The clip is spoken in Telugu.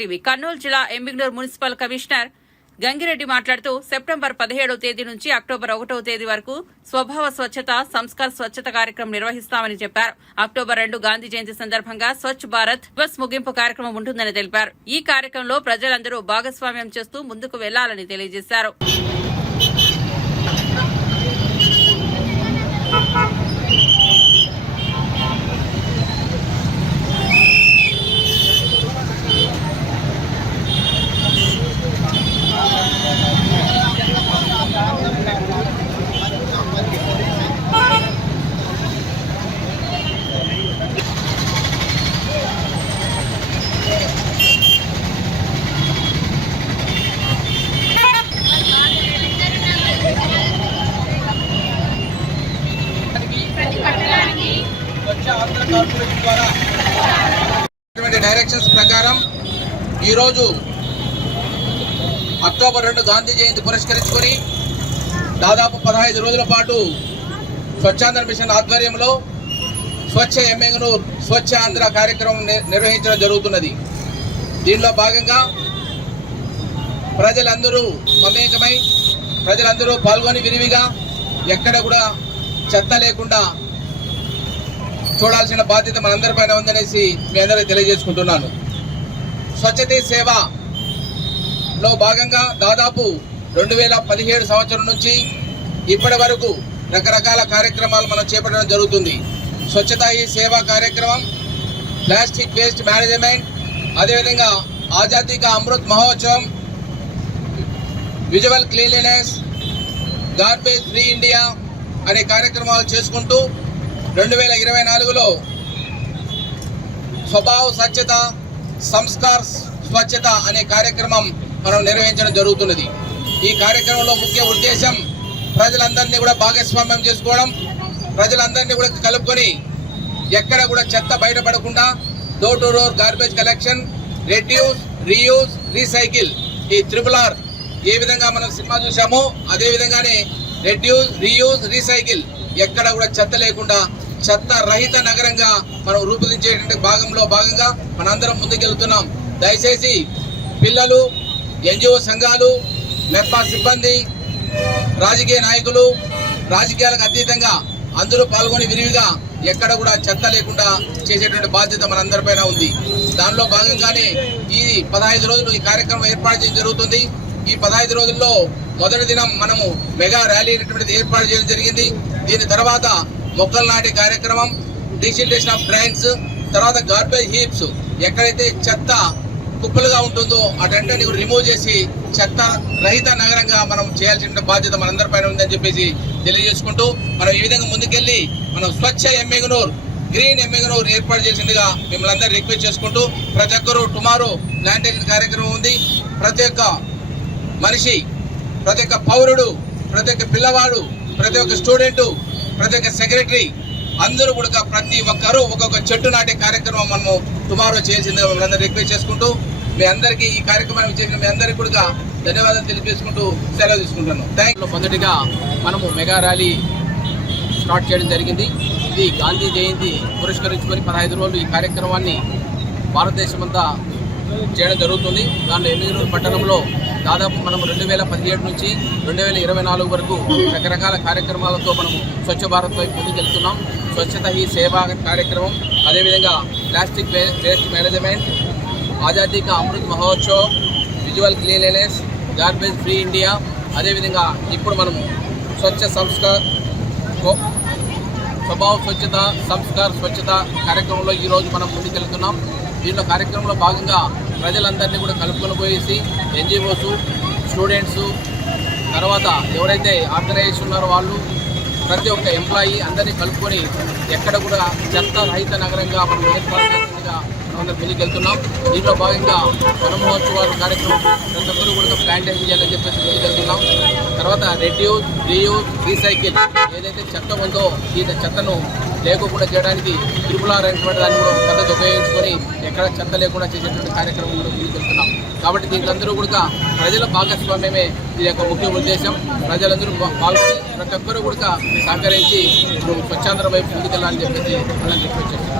టీవీ. కర్నూలు జిల్లా ఎమ్మిగనూరు మున్సిపల్ కమిషనర్ గంగిరెడ్డి మాట్లాడుతూ సెప్టెంబర్ 17వ తేదీ నుంచి అక్టోబర్ 1వ తేదీ వరకు స్వభావ స్వచ్ఛత సంస్కార్ స్వచ్ఛత కార్యక్రమం నిర్వహిస్తామని చెప్పారు. అక్టోబర్ 2 గాంధీ జయంతి సందర్భంగా స్వచ్ఛ భారత్ దివస్ ముగింపు కార్యక్రమం ఉంటుందని తెలిపారు. ఈ కార్యక్రమంలో ప్రజలందరూ భాగస్వామ్యం చేస్తూ ముందుకు వెళ్లాలని తెలియజేశారు. డైరెక్షన్స్ ప్రకారం ఈరోజు అక్టోబర్ 2 గాంధీ జయంతి పురస్కరించుకొని దాదాపు 15 రోజుల పాటు స్వచ్ఛాంధ్ర మిషన్ ఆధ్వర్యంలో స్వచ్ఛ ఎమ్మిగనూరు స్వచ్ఛ ఆంధ్ర కార్యక్రమం నిర్వహించడం జరుగుతున్నది. దీనిలో భాగంగా ప్రజలందరూ మమేకమై ప్రజలందరూ పాల్గొని విరివిగా ఎక్కడ కూడా చెత్త లేకుండా చూడాల్సిన బాధ్యత మనందరిపైన ఉందనేసి మీ అందరికీ తెలియజేసుకుంటున్నాను. స్వచ్ఛతే సేవలో భాగంగా దాదాపు 2017 సంవత్సరం నుంచి ఇప్పటి వరకు రకరకాల కార్యక్రమాలు మనం చేపట్టడం జరుగుతుంది. స్వచ్ఛతా హీ సేవా కార్యక్రమం, ప్లాస్టిక్ వేస్ట్ మేనేజ్మెంట్, అదేవిధంగా ఆజాదీ కా అమృత్ మహోత్సవం, visual cleanliness, garbage free India అనే కార్యక్రమాలు చేసుకుంటూ 2024లో స్వభావ స్వచ్ఛత సంస్కార్ స్వచ్ఛత అనే కార్యక్రమం మనం నిర్వహించడం జరుగుతున్నది. ఈ కార్యక్రమంలో ముఖ్య ఉద్దేశం ప్రజలందరినీ కూడా భాగస్వామ్యం చేసుకోవడం, ప్రజలందరినీ కూడా కలుపుకొని ఎక్కడ కూడా చెత్త బయటపడకుండా door to door garbage collection, reduce, reuse, recycle, ఈ RRR ఏ విధంగా మనం సినిమా చూసామో అదే విధంగానే రెడ్యూస్, రీయూజ్, రీసైకిల్ ఎక్కడ కూడా చెత్త లేకుండా చెత్త రహిత నగరంగా మనం రూపొందించేటువంటి భాగంగా మనందరం ముందుకెళ్తున్నాం. దయచేసి పిల్లలు, NGO సంఘాలు, మెప్పా సిబ్బంది, రాజకీయ నాయకులు, రాజకీయాలకు అతీతంగా అందరూ పాల్గొని విరివిగా ఎక్కడ కూడా చెత్త లేకుండా చేసేటువంటి బాధ్యత మనందరిపైన ఉంది. దానిలో భాగంగానే ఈ 15 రోజులు ఈ కార్యక్రమం ఏర్పాటు చేయడం జరుగుతుంది. ఈ 15 రోజుల్లో మొదటి దినం మనము మెగా ర్యాలీ అనేటువంటిది ఏర్పాటు చేయడం జరిగింది. దీని తర్వాత మొక్కలు నాటే కార్యక్రమం, డిసిల్టేషన్ ఆఫ్ డ్రైన్స్, తర్వాత గార్బేజ్ హీప్స్, ఎక్కడైతే చెత్త కుప్పలుగా ఉంటుందో అటంటిని రిమూవ్ చేసి చెత్త రహిత నగరంగా మనం చేయాల్సిన బాధ్యత మనందరిపైన ఉందని చెప్పేసి తెలియజేసుకుంటూ మనం ఈ విధంగా ముందుకెళ్లి మనం స్వచ్ఛ ఎమ్మిగనూరు, గ్రీన్ ఎమ్మిగనూరు ఏర్పాటు చేసిందిగా మిమ్మల్ని అందరూ రిక్వెస్ట్ చేసుకుంటూ ప్రతి ఒక్కరూ టుమారో ప్లాంటేషన్ కార్యక్రమం ఉంది. ప్రతి ఒక్క మనిషి, ప్రతి ఒక్క పౌరుడు, ప్రతి ఒక్క పిల్లవాడు, ప్రతి ఒక్క స్టూడెంటు, ప్రతి ఒక్క సెక్రటరీ అందరూ కూడా ప్రతి ఒక్కరూ ఒక్కొక్క చెట్టు నాటే కార్యక్రమం మనము టుమారో చేసిందిగా మిమ్మల్ని రిక్వెస్ట్ చేసుకుంటూ మీ అందరికీ ఈ కార్యక్రమాన్ని చేసిన మీ అందరికీ కూడా ధన్యవాదాలు తెలియజేసుకుంటూ సెలవు తీసుకుంటున్నాను. Thank you. మొదటిగా మనము మెగా ర్యాలీ స్టార్ట్ చేయడం జరిగింది. ఇది గాంధీ జయంతి పురస్కరించుకొని 15 రోజులు ఈ కార్యక్రమాన్ని భారతదేశమంతా చేయడం జరుగుతుంది. దాంట్లో ఎమ్మిగనూరు పట్టణంలో దాదాపు మనం 2017 నుంచి 2024 వరకు రకరకాల కార్యక్రమాలతో మనము స్వచ్ఛ భారత్ వైపు ముందుకెళ్తున్నాం. స్వచ్ఛత హీ సేవా కార్యక్రమం, అదేవిధంగా ప్లాస్టిక్ వేస్ట్ మేనేజ్మెంట్, ఆజాదీ కా Amrit Mahotsav, visual cleanliness, garbage free India, అదేవిధంగా ఇప్పుడు మనము స్వచ్ఛ సంస్కార్ స్వభావ స్వచ్ఛత సంస్కార్ స్వచ్ఛత కార్యక్రమంలో ఈరోజు మనం ముందుకెళ్తున్నాం. దీంట్లో కార్యక్రమంలో భాగంగా ప్రజలందరినీ కూడా కలుపుకొని పోయేసి NGOస్, స్టూడెంట్స్, తర్వాత ఎవరైతే ఆర్గనైజేషన్ ఉన్నారో వాళ్ళు, ప్రతి ఒక్క ఎంప్లాయీ అందరినీ కలుపుకొని ఎక్కడ కూడా చెత్త రహిత నగరంగా మనం ఏర్పాటు చేసిందిగా మనం ముందుకెళ్తున్నాం. దీంట్లో భాగంగా వన మహోత్సవాల కార్యక్రమం ప్రతి ఒక్కరు కూడా ప్లాంటేషన్ చేయాలని చెప్పేసి ముందుకెళ్తున్నాం. తర్వాత రెడ్యూస్, రీయూజ్, రీసైకిల్ ఏదైతే చెత్త ఉందో ఈ చెత్తను లేకుండా చేయడానికి RRR అనేటువంటి దాన్ని కూడా పద్ధతి ఉపయోగించుకొని ఎక్కడ చెత్త లేకుండా చేసేటువంటి కార్యక్రమం కూడా ముందుకెళ్తున్నాం. కాబట్టి దీంట్లో కూడా ప్రజల భాగస్వామ్యమే ఇది యొక్క ముఖ్య ఉద్దేశం. ప్రజలందరూ పాల్గొని ప్రతి ఒక్కరూ కూడా సహకరించి స్వచ్ఛాంధ్ర వైపు ముందుకెళ్ళాలని చెప్పేసి మనం రిక్వెస్ట్ చేస్తున్నాం.